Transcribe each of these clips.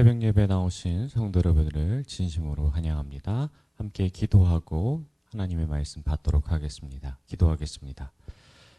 새벽 예배 나오신 성도 여러분들을 진심으로 환영합니다. 함께 기도하고 하나님의 말씀 받도록 하겠습니다. 기도하겠습니다.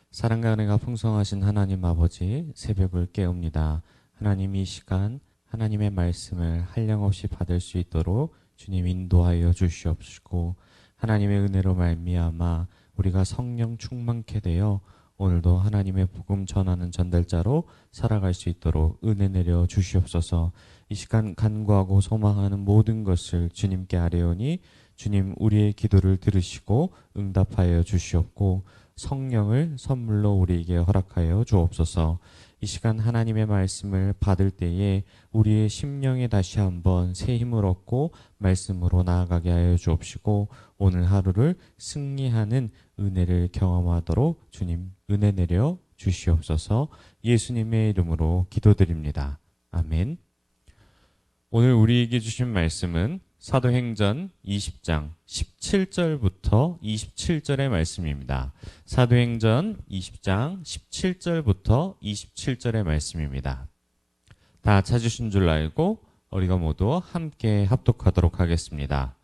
사랑과 은혜가 풍성하신 하나님 아버지, 새벽을 깨웁니다. 하나님, 이 시간 하나님의 말씀을 한량없이 받을 수 있도록 주님 인도하여 주시옵시고, 하나님의 은혜로 말미암아 우리가 성령 충만케 되어 오늘도 하나님의 복음 전하는 전달자로 살아갈 수 있도록 은혜 내려 주시옵소서. 이 시간 간구하고 소망하는 모든 것을 주님께 아뢰오니 주님, 우리의 기도를 들으시고 응답하여 주시옵고 성령을 선물로 우리에게 허락하여 주옵소서. 이 시간 하나님의 말씀을 받을 때에 우리의 심령에 다시 한번 새 힘을 얻고 말씀으로 나아가게 하여 주옵시고, 오늘 하루를 승리하는 은혜를 경험하도록 주님 은혜 내려 주시옵소서. 예수님의 이름으로 기도드립니다. 아멘. 오늘 우리에게 주신 말씀은 사도행전 20장 17절부터 27절의 말씀입니다. 사도행전 20장 17절부터 27절의 말씀입니다. 다 찾으신 줄 알고 우리가 모두 함께 합독하도록 하겠습니다.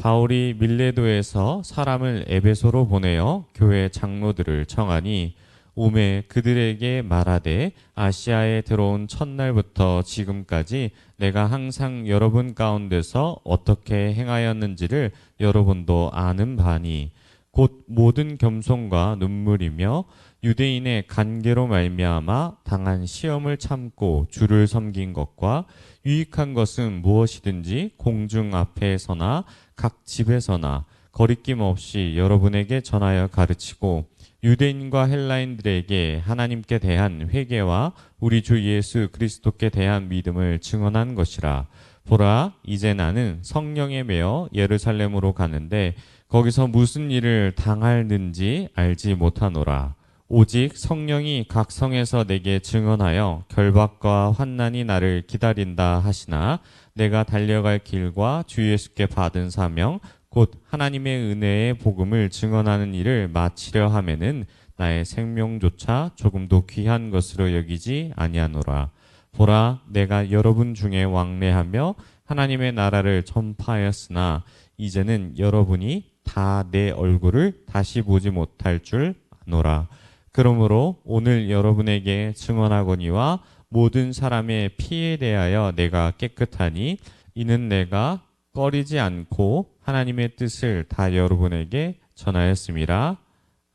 바울이 밀레도에서 사람을 에베소로 보내어 교회 장로들을 청하니 오매 그들에게 말하되, 아시아에 들어온 첫날부터 지금까지 내가 항상 여러분 가운데서 어떻게 행하였는지를 여러분도 아는 바니, 곧 모든 겸손과 눈물이며 유대인의 간계로 말미암아 당한 시험을 참고 주를 섬긴 것과 유익한 것은 무엇이든지 공중 앞에서나 각 집에서나 거리낌 없이 여러분에게 전하여 가르치고, 유대인과 헬라인들에게 하나님께 대한 회개와 우리 주 예수 그리스도께 대한 믿음을 증언한 것이라. 보라, 이제 나는 성령에 매어 예루살렘으로 가는데 거기서 무슨 일을 당할는지 알지 못하노라. 오직 성령이 각 성에서 내게 증언하여 결박과 환난이 나를 기다린다 하시나, 내가 달려갈 길과 주 예수께 받은 사명 곧 하나님의 은혜의 복음을 증언하는 일을 마치려 하면은 나의 생명조차 조금도 귀한 것으로 여기지 아니하노라. 보라, 내가 여러분 중에 왕래하며 하나님의 나라를 전파하였으나 이제는 여러분이 다 내 얼굴을 다시 보지 못할 줄 아노라. 그러므로 오늘 여러분에게 증언하거니와 모든 사람의 피에 대하여 내가 깨끗하니, 이는 내가 꺼리지 않고 하나님의 뜻을 다 여러분에게 전하였습니다.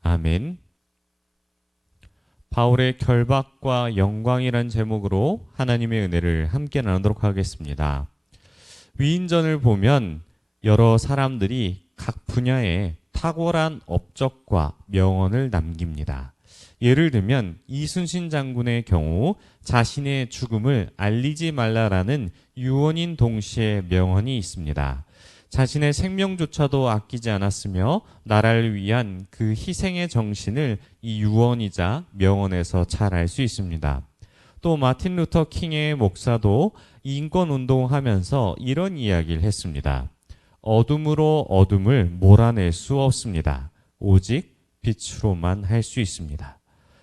아멘. 바울의 결박과 영광이란 제목으로 하나님의 은혜를 함께 나누도록 하겠습니다. 위인전을 보면 여러 사람들이 각 분야에 탁월한 업적과 명언을 남깁니다. 예를 들면 이순신 장군의 경우 자신의 죽음을 알리지 말라라는 유언인 동시에 명언이 있습니다. 자신의 생명조차도 아끼지 않았으며 나라를 위한 그 희생의 정신을 이 유언이자 명언에서 잘 알 수 있습니다. 또 마틴 루터 킹의 목사도 인권운동하면서 이런 이야기를 했습니다. 어둠으로 어둠을 몰아낼 수 없습니다. 오직 빛으로만 할 수 있습니다.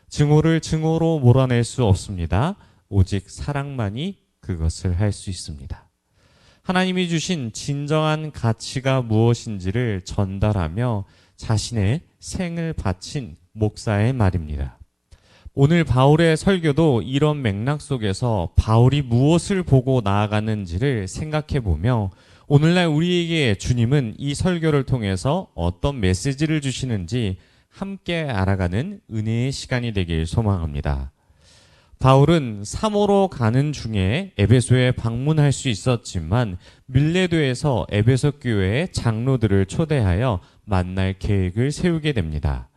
증오를 증오로 몰아낼 수 없습니다. 오직 사랑만이 그것을 할 수 있습니다. 하나님이 주신 진정한 가치가 무엇인지를 전달하며 자신의 생을 바친 목사의 말입니다. 오늘 바울의 설교도 이런 맥락 속에서 바울이 무엇을 보고 나아가는지를 생각해보며 오늘날 우리에게 주님은 이 설교를 통해서 어떤 메시지를 주시는지 함께 알아가는 은혜의 시간이 되길 소망합니다. 바울은 사모로 가는 중에 에베소에 방문할 수 있었지만 밀레도에서 에베소 교회의 장로들을 초대하여 만날 계획을 세우게 됩니다.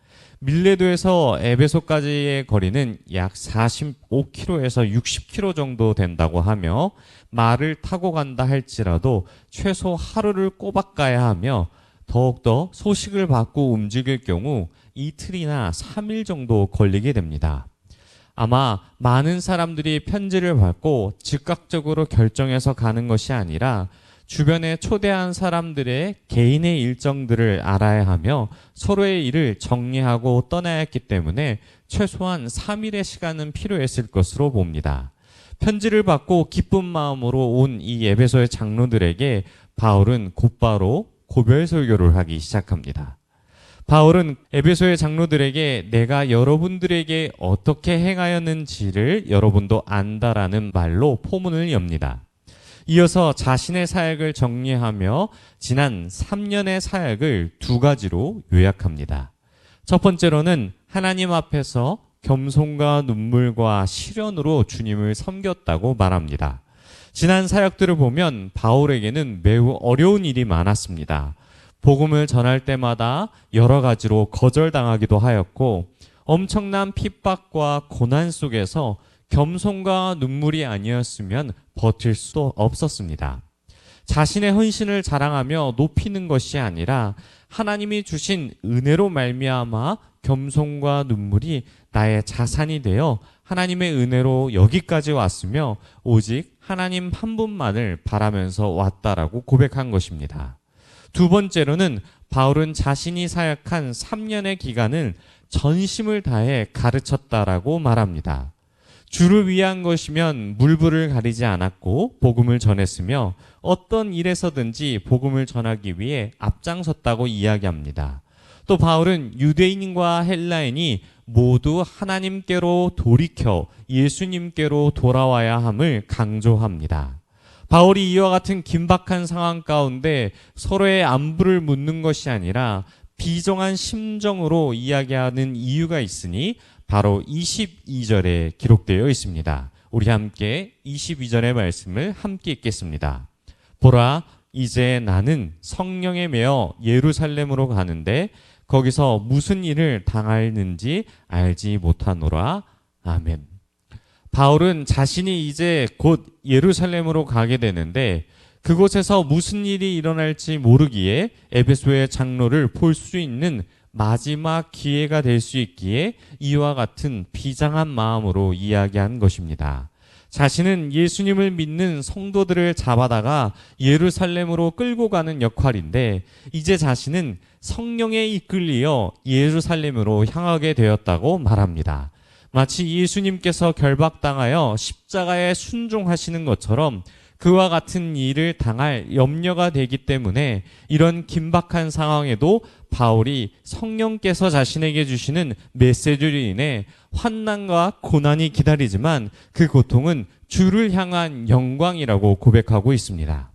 밀레도에서 에베소까지의 거리는 약 45km에서 60km 정도 된다고 하며, 말을 타고 간다 할지라도 최소 하루를 꼬박 가야 하며, 더욱더 소식을 받고 움직일 경우 이틀이나 3일 정도 걸리게 됩니다. 아마 많은 사람들이 편지를 받고 즉각적으로 결정해서 가는 것이 아니라 주변에 초대한 사람들의 개인의 일정들을 알아야 하며 서로의 일을 정리하고 떠나야 했기 때문에 최소한 3일의 시간은 필요했을 것으로 봅니다. 편지를 받고 기쁜 마음으로 온 이 에베소의 장로들에게 바울은 곧바로 고별 설교를 하기 시작합니다. 바울은 에베소의 장로들에게 내가 여러분들에게 어떻게 행하였는지를 여러분도 안다라는 말로 포문을 엽니다. 이어서 자신의 사역을 정리하며 지난 3년의 사역을 두 가지로 요약합니다. 첫 번째로는 하나님 앞에서 겸손과 눈물과 시련으로 주님을 섬겼다고 말합니다. 지난 사역들을 보면 바울에게는 매우 어려운 일이 많았습니다. 복음을 전할 때마다 여러 가지로 거절당하기도 하였고 엄청난 핍박과 고난 속에서 겸손과 눈물이 아니었으면 버틸 수도 없었습니다. 자신의 헌신을 자랑하며 높이는 것이 아니라 하나님이 주신 은혜로 말미암아 겸손과 눈물이 나의 자산이 되어 하나님의 은혜로 여기까지 왔으며 오직 하나님 한 분만을 바라면서 왔다라고 고백한 것입니다. 두 번째로는 바울은 자신이 사역한 3년의 기간을 전심을 다해 가르쳤다라고 말합니다. 주를 위한 것이면 물불을 가리지 않았고 복음을 전했으며 어떤 일에서든지 복음을 전하기 위해 앞장섰다고 이야기합니다. 또 바울은 유대인과 헬라인이 모두 하나님께로 돌이켜 예수님께로 돌아와야 함을 강조합니다. 바울이 이와 같은 긴박한 상황 가운데 서로의 안부를 묻는 것이 아니라 비정한 심정으로 이야기하는 이유가 있으니 바로 22절에 기록되어 있습니다. 우리 함께 22절의 말씀을 함께 읽겠습니다. 보라, 이제 나는 성령에 매어 예루살렘으로 가는데 거기서 무슨 일을 당하는지 알지 못하노라. 아멘. 바울은 자신이 이제 곧 예루살렘으로 가게 되는데 그곳에서 무슨 일이 일어날지 모르기에 에베소의 장로를 볼 수 있는 마지막 기회가 될 수 있기에 이와 같은 비장한 마음으로 이야기한 것입니다. 자신은 예수님을 믿는 성도들을 잡아다가 예루살렘으로 끌고 가는 역할인데 이제 자신은 성령에 이끌리어 예루살렘으로 향하게 되었다고 말합니다. 마치 예수님께서 결박당하여 십자가에 순종하시는 것처럼 그와 같은 일을 당할 염려가 되기 때문에 이런 긴박한 상황에도 바울이 성령께서 자신에게 주시는 메시지로 인해 환난과 고난이 기다리지만 그 고통은 주를 향한 영광이라고 고백하고 있습니다.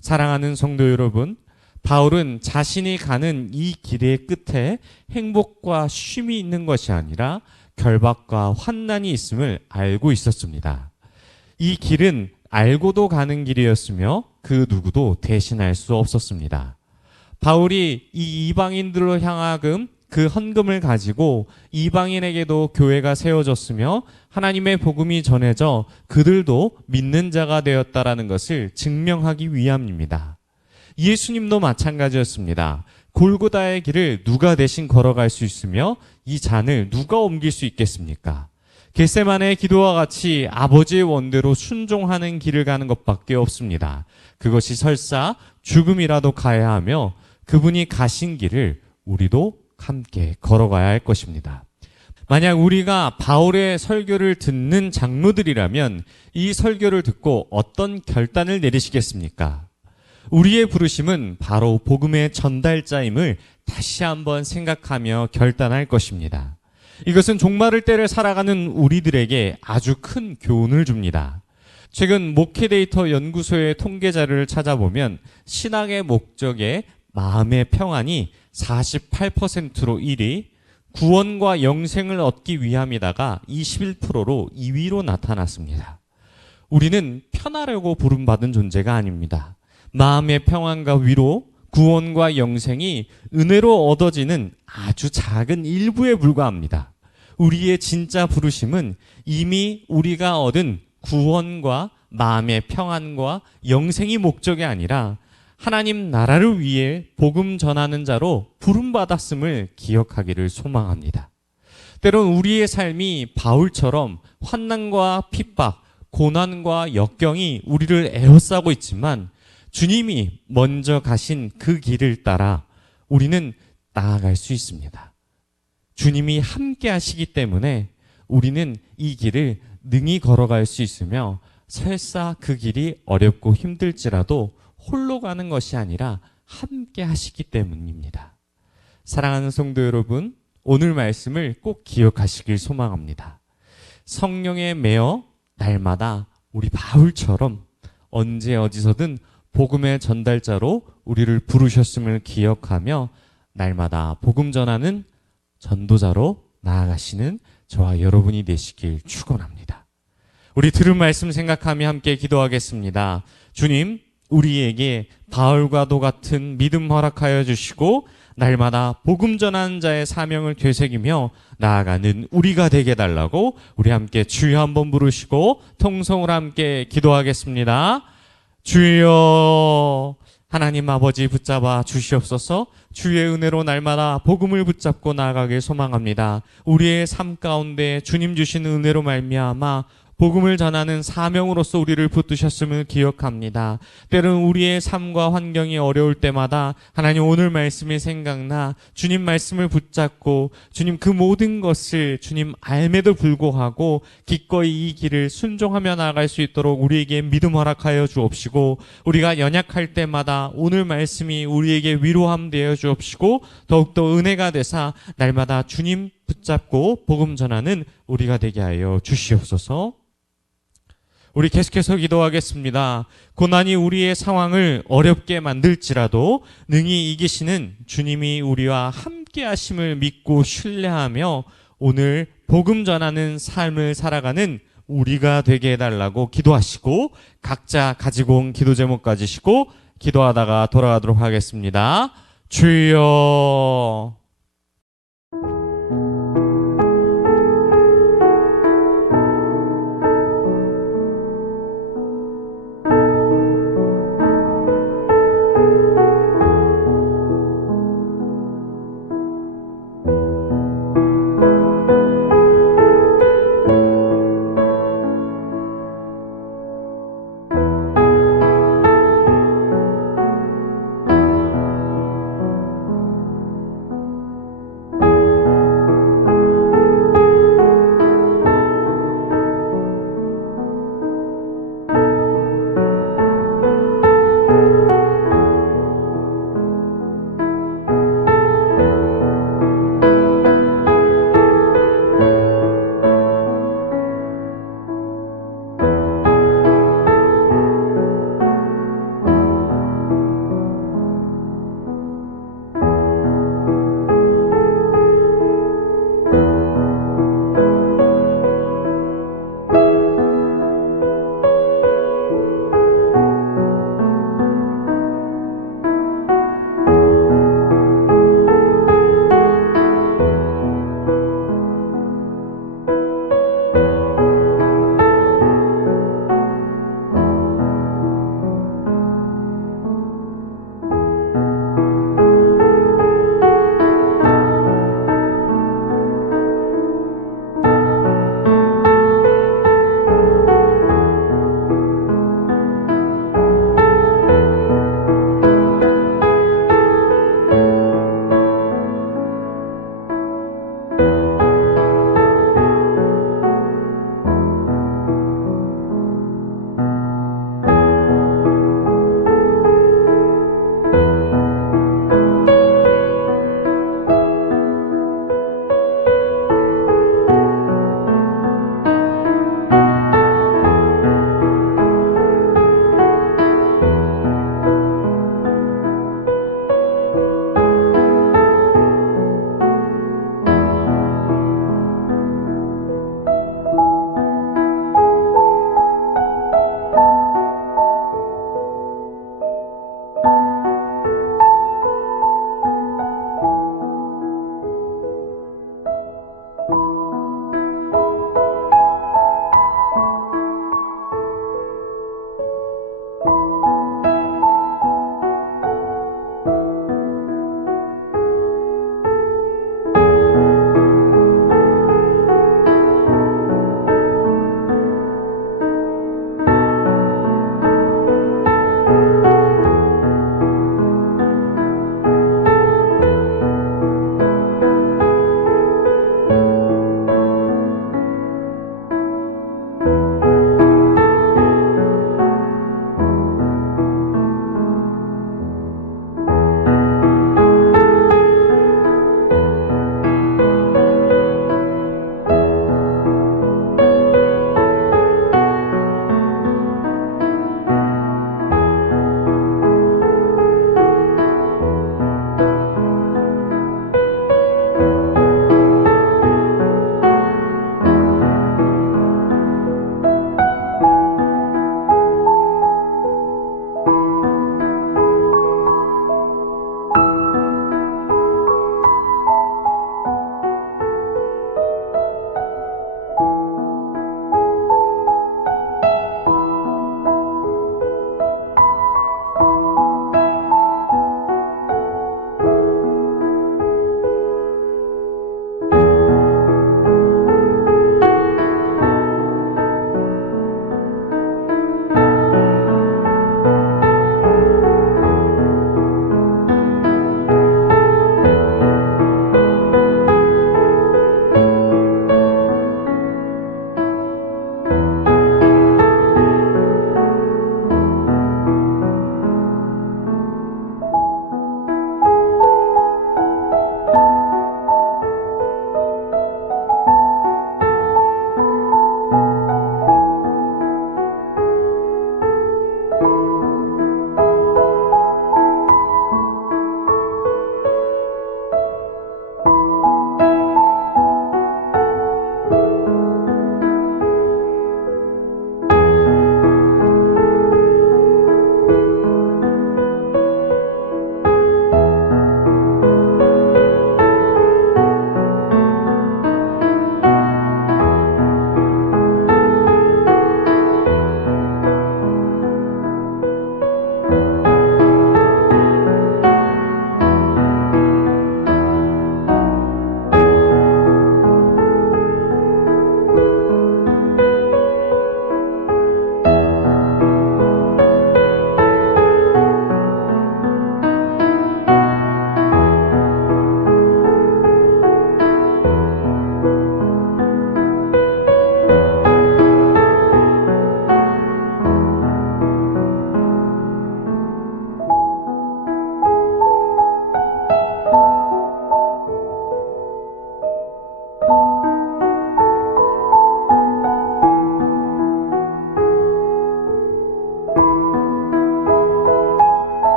사랑하는 성도 여러분, 바울은 자신이 가는 이 길의 끝에 행복과 쉼이 있는 것이 아니라 결박과 환난이 있음을 알고 있었습니다. 이 길은 알고도 가는 길이었으며 그 누구도 대신할 수 없었습니다. 바울이 이 이방인들로 향하금 그 헌금을 가지고 이방인에게도 교회가 세워졌으며 하나님의 복음이 전해져 그들도 믿는 자가 되었다라는 것을 증명하기 위함입니다. 예수님도 마찬가지였습니다. 골고다의 길을 누가 대신 걸어갈 수 있으며 이 잔을 누가 옮길 수 있겠습니까? 겟세마네의 기도와 같이 아버지의 원대로 순종하는 길을 가는 것밖에 없습니다. 그것이 설사 죽음이라도 가야 하며 그분이 가신 길을 우리도 함께 걸어가야 할 것입니다. 만약 우리가 바울의 설교를 듣는 장로들이라면 이 설교를 듣고 어떤 결단을 내리시겠습니까? 우리의 부르심은 바로 복음의 전달자임을 다시 한번 생각하며 결단할 것입니다. 이것은 종말을 때를 살아가는 우리들에게 아주 큰 교훈을 줍니다. 최근 목회데이터 연구소의 통계 자료를 찾아보면 신앙의 목적에 마음의 평안이 48%로 1위, 구원과 영생을 얻기 위함이다가 21%로 2위로 나타났습니다. 우리는 편하려고 부름받은 존재가 아닙니다. 마음의 평안과 위로, 구원과 영생이 은혜로 얻어지는 아주 작은 일부에 불과합니다. 우리의 진짜 부르심은 이미 우리가 얻은 구원과 마음의 평안과 영생이 목적이 아니라 하나님 나라를 위해 복음 전하는 자로 부름받았음을 기억하기를 소망합니다. 때론 우리의 삶이 바울처럼 환난과 핍박, 고난과 역경이 우리를 에워싸고 있지만 주님이 먼저 가신 그 길을 따라 우리는 나아갈 수 있습니다. 주님이 함께 하시기 때문에 우리는 이 길을 능히 걸어갈 수 있으며 설사 그 길이 어렵고 힘들지라도 홀로 가는 것이 아니라 함께 하시기 때문입니다. 사랑하는 성도 여러분, 오늘 말씀을 꼭 기억하시길 소망합니다. 성령에 매여 날마다 우리 바울처럼 언제 어디서든 복음의 전달자로 우리를 부르셨음을 기억하며 날마다 복음 전하는 전도자로 나아가시는 저와 여러분이 되시길 축원합니다. 우리 들은 말씀 생각하며 함께 기도하겠습니다. 주님, 우리에게 바울과도 같은 믿음 허락하여 주시고 날마다 복음 전하는 자의 사명을 되새기며 나아가는 우리가 되게 해달라고 우리 함께 주여 한번 부르시고 통성으로 함께 기도하겠습니다. 주여, 하나님 아버지 붙잡아 주시옵소서. 주의 은혜로 날마다 복음을 붙잡고 나아가길 소망합니다. 우리의 삶 가운데 주님 주신 은혜로 말미암아 복음을 전하는 사명으로서 우리를 붙드셨음을 기억합니다. 때로는 우리의 삶과 환경이 어려울 때마다 하나님 오늘 말씀이 생각나 주님 말씀을 붙잡고 주님 그 모든 것을 주님 알매도 불구하고 기꺼이 이 길을 순종하며 나아갈 수 있도록 우리에게 믿음 허락하여 주옵시고 우리가 연약할 때마다 오늘 말씀이 우리에게 위로함 되어 주옵시고 더욱더 은혜가 되사 날마다 주님 붙잡고 복음 전하는 우리가 되게 하여 주시옵소서. 우리 계속해서 기도하겠습니다. 고난이 우리의 상황을 어렵게 만들지라도 능히 이기시는 주님이 우리와 함께 하심을 믿고 신뢰하며 오늘 복음 전하는 삶을 살아가는 우리가 되게 해달라고 기도하시고 각자 가지고 온 기도 제목 가지시고 기도하다가 돌아가도록 하겠습니다. 주여.